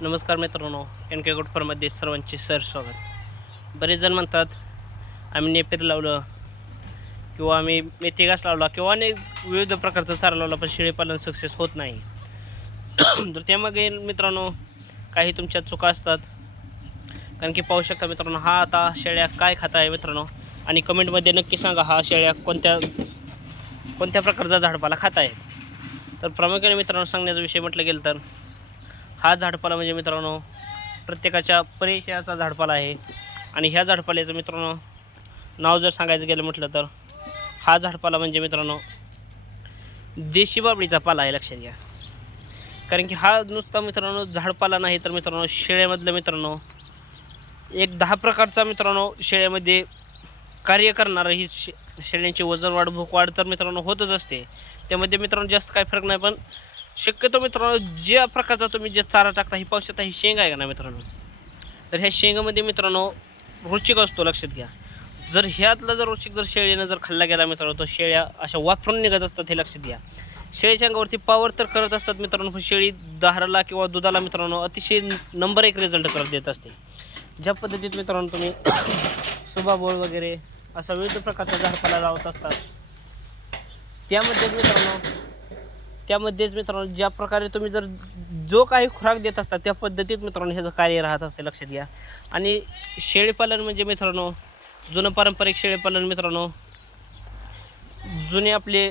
नमस्कार मित्रांनो एन के गुटफरमध्ये सर्वांचे सर स्वागत. बरेच जण म्हणतात आम्ही नेपेर लावलं किंवा आम्ही मेथी घास लावला किंवा अनेक विविध प्रकारचा चारा लावला पण शेळीपालन सक्सेस होत नाही. तर त्यामागे मित्रांनो काही तुमच्या चुका असतात. कारण की पाहू शकता मित्रांनो हा आता शेळ्या काय खात आहे मित्रांनो? आणि कमेंटमध्ये नक्की सांगा हा शेळ्या कोणत्या कोणत्या प्रकारचा झाडपाला खात आहे? तर प्रामुख्याने मित्रांनो सांगण्याचा विषय म्हटलं गेलं तर हा झाडपाला म्हणजे मित्रांनो प्रत्येकाच्या परिचयाचा झाडपाला आहे. आणि ह्या झाडपाल्याचं मित्रांनो नाव जर सांगायचं गेलं म्हटलं तर हा झाडपाला म्हणजे मित्रांनो देशी बाबळीचा पाला आहे लक्षात घ्या. कारण की हा नुसता मित्रांनो झाडपाला नाही तर मित्रांनो शेळ्यामधलं मित्रांनो एक दहा प्रकारचा मित्रांनो शेळ्यामध्ये कार्य करणारं ही शे शेळ्यांची वजन वाढ भूक वाढ तर मित्रांनो होतच असते. त्यामध्ये मित्रांनो जास्त काय फरक नाही पण शक्यतो मित्रांनो ज्या प्रकारचा तुम्ही जे चारा टाकता ही पाहू शकता ही शेंग आहे का ना मित्रांनो? तर ह्या शेंगामध्ये मित्रांनो रुचिक असतो लक्षात घ्या. जर ह्यातला जर रुचिक जर शेळीनं जर खाल्ला गेला मित्रांनो तर शेळ्या अशा वाफरून निघत असतात हे लक्षात घ्या. शेळीच्या अंगावरती पावर तर करत असतात मित्रांनो पण शेळी दहाराला किंवा दुधाला मित्रांनो अतिशय नंबर एक रिझल्ट करत देत असते. ज्या पद्धतीत मित्रांनो तुम्ही सुबाबोळ वगैरे असा विविध प्रकारचा झाडपाला लावत असतात. त्यामध्ये मित्रांनो त्यामध्येच मित्रांनो ज्या प्रकारे तुम्ही जर जो काही खुराक देत असता त्या पद्धतीत मित्रांनो ह्याचं कार्य राहत असते लक्षात घ्या. आणि शेळीपालन म्हणजे मित्रांनो जुनं पारंपरिक शेळीपालन मित्रांनो जुने आपले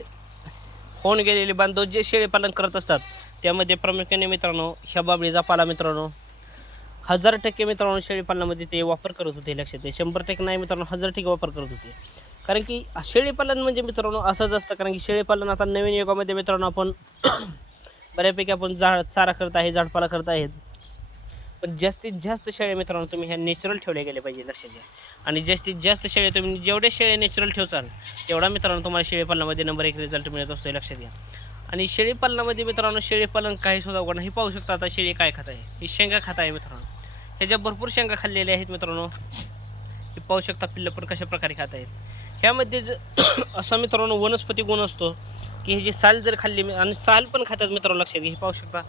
होऊन गेलेले बांधव जे शेळीपालन करत असतात त्यामध्ये प्रामुख्याने मित्रांनो ह्या बाबळीचा पाला मित्रांनो हजार टक्के मित्रांनो शेळीपालनामध्ये ते वापर करत होते लक्षात आहे शंभर टक्के नाही मित्रांनो हजार टक्के वापर करत होते. कारण की शेळीपालन म्हणजे मित्रांनो असंच असतं कारण की शेळीपालन आता नवीन युगामध्ये मित्रांनो आपण बऱ्यापैकी आपण झाड चारा करत आहे झाडपाला करत आहेत. पण जास्तीत जास्त शेळ्या मित्रांनो तुम्ही ह्या नॅचरल ठेवल्या गेल्या पाहिजे लक्षात घ्या. आणि जास्तीत जास्त शेळ्या तुम्ही जेवढे शेळ्या नॅचरल ठेवचाल तेवढा मित्रांनो तुम्हाला शेळीपालनामध्ये नंबर एक रिझल्ट मिळत असतो हे लक्षात घ्या. आणि शेळीपालनामध्ये मित्रांनो शेळीपालन काही सुद्धा उघडणं हे पाहू शकता आता शेळी काय खात आहे. ही शेंगा खात आहे मित्रांनो. ह्याच्या भरपूर शेंगा खाल्लेल्या आहेत मित्रांनो. तुम्ही पाहू शकता पिल्लं पण कशा प्रकारे खात आहेत. ह्यामध्ये ज असा मित्रांनो वनस्पती गुण असतो की ह्याची साल जर खाल्ली आणि साल पण खातात मित्रांनो लक्षात घ्या हे पाहू शकता.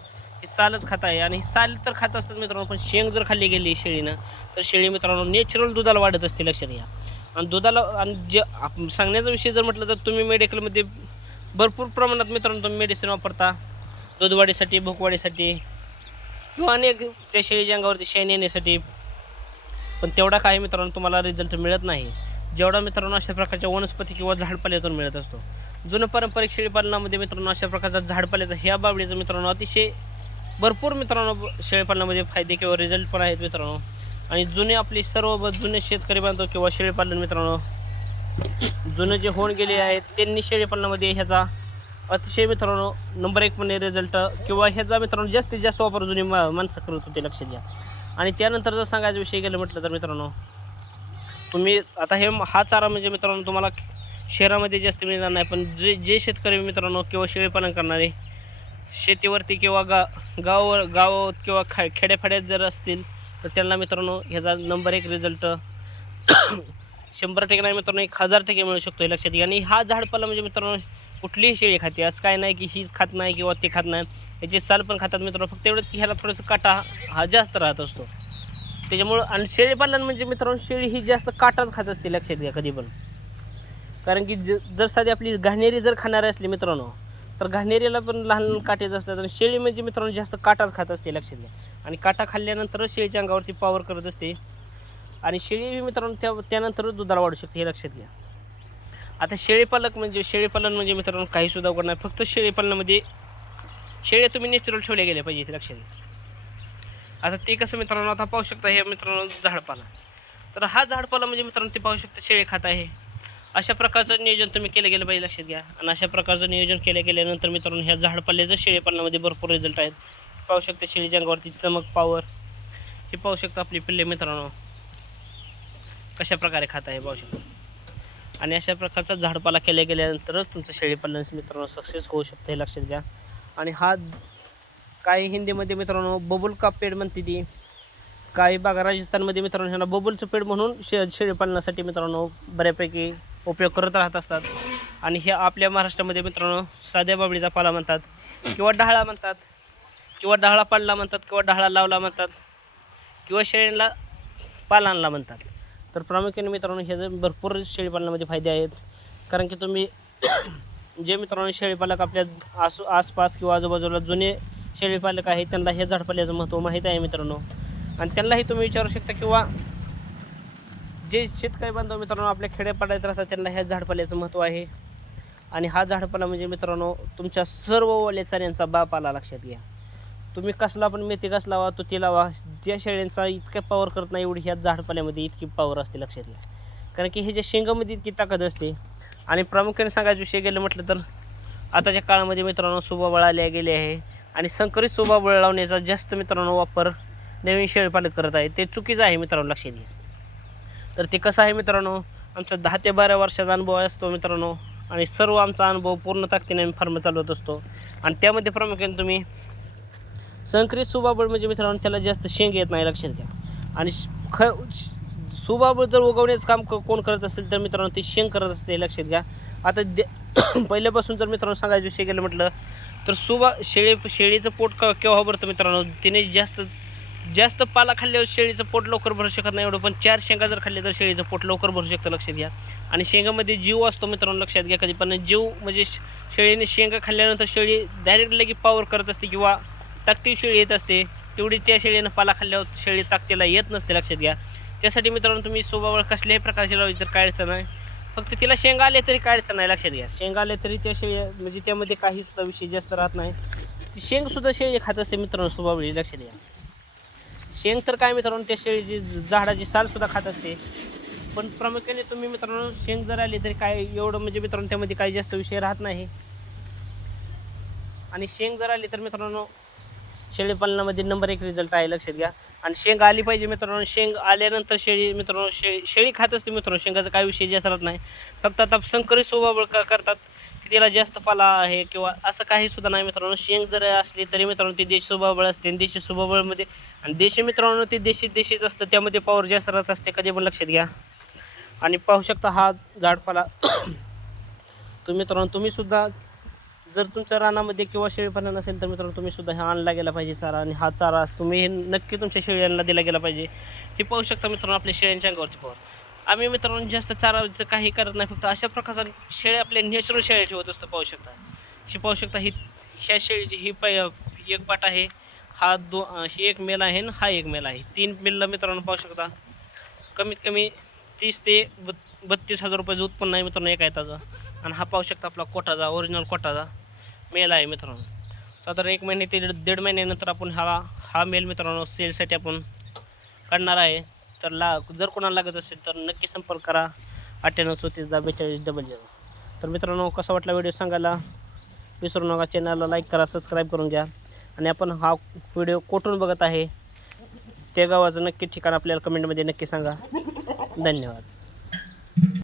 हे सालच खात आहे आणि ही साल तर खात असतात मित्रांनो पण शेंग जर खाल्ली गेली शेळीनं तर शेळी मित्रांनो नॅचरल दुधाला वाढत असते लक्षात घ्या. आणि दुधाला आणि जे सांगण्याचा विषय जर म्हटलं तर तुम्ही मेडिकलमध्ये भरपूर प्रमाणात मित्रांनो तुम्ही मेडिसिन वापरता. दूधवाढीसाठी भूकवाढीसाठी किंवा अनेक त्या शेळीच्या अंगावरती शेण येण्यासाठी पण तेवढा काही मित्रांनो तुम्हाला रिझल्ट मिळत नाही. जेवढा मित्रांनो अशा प्रकारच्या वनस्पती किंवा झाडपाल्यातून मिळत असतो. जुनं पारंपरिक शेळीपालनामध्ये मित्रांनो अशा प्रकारचा झाडपाल्याचा ह्या बाबडीचं मित्रांनो अतिशय भरपूर मित्रांनो शेळीपालनामध्ये फायदे किंवा रिझल्ट पण आहेत मित्रांनो. आणि जुने आपले सर्व जुने शेतकरी बांधव किंवा शेळीपालन मित्रांनो जुने जे होऊन गेले आहेत त्यांनी शेळीपालनामध्ये ह्याचा अतिशय मित्रांनो नंबर एक म्हणजे रिझल्ट किंवा ह्याचा मित्रांनो जास्तीत जास्त वापर जुनी मा माणसं करत होते लक्षात घ्या. आणि त्यानंतर जर सांगायचा विषय गेलं म्हटलं तर मित्रांनो तुम्ही आता हे हा चारा म्हणजे मित्रांनो तुम्हाला शहरामध्ये जास्त मिळणार नाही पण जे जे शेतकरी मित्रांनो किंवा शेळीपालन करणारे शेतीवरती किंवा गा गाव गाव किंवा खा खेड्याफाड्यात जर असतील तर त्यांना मित्रांनो ह्याचा नंबर एक रिझल्ट शंभर टक्के नाही मित्रांनो एक हजार टक्के मिळू शकतो हे लक्षात घ्या. आणि हा झाडपाला म्हणजे मित्रांनो कुठलीही शेळी खाते असं काय नाही की हीच खात नाही किंवा ते खात नाही. याचे साल पण खातात मित्रांनो फक्त एवढंच की ह्याला थोडंसं काटा हा जास्त राहत असतो. त्याच्यामुळं आणि शेळीपालन म्हणजे मित्रांनो शेळी ही जास्त काटाच खात असते लक्षात घ्या कधी पण. कारण की ज जर साधी आपली घाणेरी जर खाणारी असली मित्रांनो तर घाणेरीला पण लहान लहान काटेच असतात. आणि शेळी म्हणजे मित्रांनो जास्त काटाच खात असते लक्षात घ्या. आणि काटा खाल्ल्यानंतरच शेळीच्या अंगावरती पावर करत असते. आणि शेळी मित्रांनो त्या त्यानंतरच दुधाला वाढू शकते हे लक्षात घ्या. आता शेळीपालक म्हणजे शेळीपालन म्हणजे मित्रांनो काही सुद्धा उघड नाही. फक्त शेळीपालनामध्ये शेळ्या तुम्ही नॅचरल ठेवल्या गेल्या पाहिजे इथे लक्षात आता ते कसं मित्रांनो आता पाहू शकता हे मित्रांनो झाडपाला. तर हा झाडपाला म्हणजे मित्रांनो ते पाहू शकता शेळी खात आहे. अशा प्रकारचं नियोजन तुम्ही केलं गेलं पाहिजे लक्षात घ्या. आणि अशा प्रकारचं नियोजन केलं गेल्यानंतर मित्रांनो ह्या झाडपाल्याचं शेळीपालनामध्ये भरपूर रिझल्ट आहेत. पाहू शकता शेळीच्या अंगावरती चमक पावर हे पाहू शकता आपली पिल्ले मित्रांनो. कशा प्रकारे खात आहे पाहू शकता. आणि अशा प्रकारचा झाडपाला केल्या गेल्यानंतरच तुमचं शेळीपालन मित्रांनो सक्सेस होऊ शकतं हे लक्षात घ्या. आणि हा काही हिंदीमध्ये मित्रांनो बबुल का पेड म्हणते ती. काही बागा राजस्थानमध्ये मित्रांनो ह्यांना बबुलचं पेड म्हणून शे शेळीपालनासाठी मित्रांनो बऱ्यापैकी उपयोग करत राहत असतात. आणि हे आपल्या महाराष्ट्रामध्ये मित्रांनो साध्या बाबळीचा पाला म्हणतात किंवा डहाळा म्हणतात किंवा डहाळा पाडला म्हणतात किंवा डहाळा लावला म्हणतात किंवा शेळींला पाला आणला म्हणतात. तर प्रामुख्याने मित्रांनो ह्याचे भरपूर शेळीपालनामध्ये फायदे आहेत. कारण की तुम्ही जे मित्रांनो शेळीपालक आपल्या आसू आसपास किंवा आजूबाजूला जुने शेळीपालक आहेत त्यांना हे झाडपाल्याचं महत्त्व माहीत आहे मित्रांनो. आणि त्यांनाही तुम्ही विचारू शकता किंवा जे शेतकरी बांधव मित्रांनो आपल्या खेड्यापाड्यात राहतात त्यांना ह्या झाडपाल्याचं महत्त्व आहे. आणि हा झाडपाला म्हणजे मित्रांनो तुमच्या सर्व ओल्या चाऱ्यांचा बाप आला लक्षात घ्या. तुम्ही कसला पण मेथी कस लावा तुती लावा. ज्या शेळ्यांचा इतका पावर करत नाही एवढी ह्या झाडपाल्यामध्ये इतकी पावर असते लक्षात घ्या. कारण की हे जे शेंगामध्ये इतकी ताकद असते आणि प्रामुख्याने सांगायचं विषय गेलं म्हटलं तर आताच्या काळामध्ये मित्रांनो सुबाबळ बळाल्या गेले आहे आणि संकरित सुबाबळ लावण्याचा जास्त मित्रांनो वापर नवीन शेळीपालक करत आहे. ते चुकीचं आहे मित्रांनो लक्षात घ्या. तर ते कसं आहे मित्रांनो आमचा दहा ते बारा वर्षाचा अनुभव असतो मित्रांनो आणि सर्व आमचा अनुभव पूर्ण ताकदीने आम्ही फार्म चालवत असतो. आणि त्यामध्ये प्रामुख्याने तुम्ही संकरित सुबाबळ म्हणजे मित्रांनो त्याला जास्त शेंग येत नाही लक्षात घ्या. आणि श- ख सुबाबळ जर उगवण्याचं काम कोण करत असेल तर मित्रांनो ते शेंग करत असते लक्षात घ्या. आता दे पहिल्यापासून जर मित्रांनो सांगायचं विषय गेलं म्हटलं तर सुबा शेळी शेळीचं पोट क केव्हा भरतं मित्रांनो? तिने जास्त जास्त पाला खाल्ल्यावर शेळीचं पोट लवकर भरू शकत नाही एवढं पण चार शेंगा जर खाल्ले तर शेळीचं पोट लवकर भरू शकतं लक्षात घ्या. आणि शेंगामध्ये जीव असतो मित्रांनो लक्षात घ्या कधी पण जीव म्हणजे श- शेळीने शेंगा खाल्ल्यानंतर शेळी डायरेक्ट लगे पावर करत असते किंवा ताकती शेळी येत असते. तेवढी त्या शेळीनं पाला खाल्ल्यावर शेळी ताकतीला येत नसते लक्षात घ्या. त्यासाठी मित्रांनो तुम्ही सोबावळ कसल्याही प्रकारची लावली तर काय अडचण नाही. फक्त तिला शेंग आले तरी काय अडचण नाही लक्षात घ्या. शेंग आले तरी त्या शेळी म्हणजे त्यामध्ये काही सुद्धा विषय जास्त राहत नाही. ती शेंगसुद्धा शेळी खात असते मित्रांनो सोबावळी लक्षात घ्या. शेंग तर काय मित्रांनो त्या शेळीची झाडाची सालसुद्धा खात असते. पण प्रामुख्याने तुम्ही मित्रांनो शेंग जर आली तरी काय एवढं म्हणजे मित्रांनो त्यामध्ये काही जास्त विषय राहत नाही. आणि शेंग जर आली तर मित्रांनो शेळी पालनामध्ये नंबर एक रिझल्ट आहे लक्षात घ्या. आणि शेंग आली पाहिजे मित्रांनो शेंग आल्यानंतर शेळी मित्रांनो शे शेळी खात असते मित्रांनो शेंगाचा काही विषय जास्त राहत नाही. फक्त आता संकरित स्वभाव का करतात की तिला जास्त पाला आहे किंवा असं काही सुद्धा नाही मित्रांनो. शेंग जर असली तरी मित्रांनो ती देशी स्वभावळ असते आणि देशी स्वभावळमध्ये आणि देशी मित्रांनो ते देशी देशीच असतं त्यामध्ये पावर जास्त राहत असते कधी पण लक्षात घ्या. आणि पाहू शकता हा झाडपाला. तुम्ही मित्रांनो तुम्हीसुद्धा जर तुमच्या रानामध्ये किंवा शेळीपालन असेल तर मित्रांनो तुम्ही सुद्धा हा आणला गेला पाहिजे चारा आणि हा चारा तुम्ही हे नक्की तुमच्या शेळ्यांना दिला गेला पाहिजे. हे पाहू शकता मित्रांनो आपल्या शेळ्यांच्या अंगावरती पाहून आम्ही मित्रांनो जास्त चाराचं काही करत नाही फक्त अशा प्रकारचा शेळ्या आपल्या नॅचरल शेळ्या ठेवत असतं पाहू शकता. ही पाहू शकता ही ह्या शेळीची ही पै एक पाट आहे हा दो ही एक मेल आहे आणि हा एक मेल आहे. तीन मेलला मित्रांनो पाहू शकता. कमीत कमी तीस ते बत्तीस हजार रुपयाचं उत्पन्न आहे मित्रांनो एका येताचं. आणि हा पाहू शकता आपला कोटाचा ओरिजिनल कोटाचा. मेल आहे मित्रांनो. साधारण एक महिने ते दीड दीड महिन्यानंतर आपण हा हा मेल मित्रांनो सेलसाठी आपण काढणार आहे. तर ला जर कोणाला लागत असेल तर नक्की संपर्क करा. अठ्ठ्याण्णव चौतीस दहा बेचाळीस डबल झिरो तर मित्रांनो कसा वाटला व्हिडिओ सांगायला विसरू नका. चॅनलला लाईक करा सबस्क्राईब करून घ्या. आणि आपण हा व्हिडिओ कुठून बघत आहे त्या गावाचं नक्की ठिकाण आपल्याला कमेंटमध्ये नक्की सांगा. धन्यवाद.